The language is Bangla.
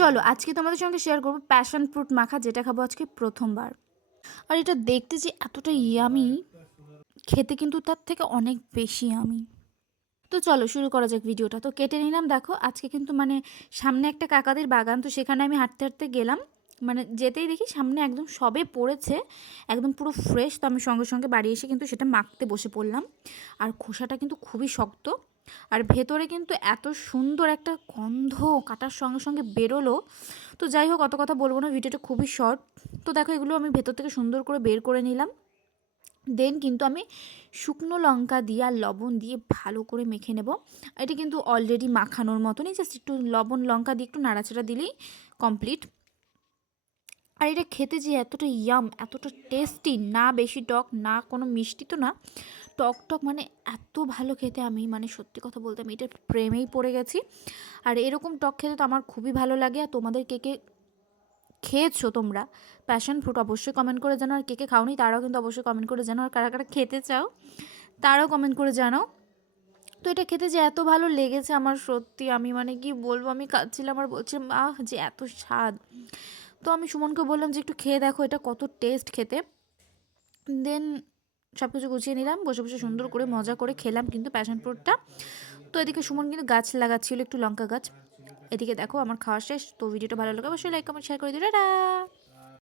চলো আজকে তোমাদের সঙ্গে শেয়ার করবো প্যাশন ফ্রুট মাখা, যেটা খাবো আজকে প্রথমবার। আর এটা দেখতে যে এতটা ইয়ামি, খেতে কিন্তু তার থেকে অনেক বেশি ইয়ামি। তো চলো শুরু করা যাক ভিডিওটা। তো কেটে নিলাম, দেখো আজকে কিন্তু মানে সামনে একটা কাকাদের বাগান, তো সেখানে আমি হাঁটতে হাঁটতে গেলাম, মানে যেতেই দেখি সামনে একদম সবে পড়েছে, একদম পুরো ফ্রেশ। তো আমি সঙ্গে সঙ্গে বাড়ি এসে কিন্তু সেটা মাখতে বসে পড়লাম। আর খোসাটা কিন্তু খুবই শক্ত, আর ভেতরে কিন্তু এত সুন্দর একটা গন্ধ কাটার সঙ্গে সঙ্গে বেরোলো। তো যাই হোক, অত কথা বলবো না, ভিডিওটা খুবই শর্ট। তো দেখো এগুলো আমি ভেতর থেকে সুন্দর করে বের করে নিলাম। দেন কিন্তু আমি শুকনো লঙ্কা দিয়ে আর লবণ দিয়ে ভালো করে মেখে নেব। এটা কিন্তু অলরেডি মাখানোর মতনই, জাস্ট একটু লবণ লঙ্কা দিয়ে একটু নাড়াচাড়া দিলেই কমপ্লিট। আর এটা খেতে যে এতটা ইয়াম, এতটা টেস্টি, না বেশি টক না কোনো মিষ্টি তো না, টক টক, মানে এত ভালো খেতে। আমি মানে সত্যি কথা বলতে আমি এটার প্রেমেই পড়ে গেছি। আর এরকম টক খেতে তো আমার খুবই ভালো লাগে। আর তোমাদের কে কে খেয়েছো তোমরা প্যাশন ফ্রুট অবশ্যই কমেন্ট করে জানো, আর কে কে খাওনি তারাও কিন্তু অবশ্যই কমেন্ট করে জানো, আর কারা কারা খেতে চাও তারাও কমেন্ট করে জানো। তো এটা খেতে যে এত ভালো লেগেছে আমার, সত্যি আমি মানে কি বলবো, আমি খাচ্ছিলাম আর বলছিলাম আহ যে এত স্বাদ। তো আমি সুমনকে বললাম যে একটু খেয়ে দেখো এটা কত টেস্ট খেতে। দেন সব কিছু গুছিয়ে নিলাম, বসে বসে সুন্দর করে মজা করে খেলাম কিন্তু প্যাশন ফ্রুটটা। তো এদিকে সুমন কিন্তু গাছ লাগাচ্ছিল, একটু লঙ্কা গাছ। এদিকে দেখো আমার খাওয়া শেষ। তো ভিডিওটা ভালো লাগে অবশ্যই লাইক কমেন্ট শেয়ার করে দিও, টাটা।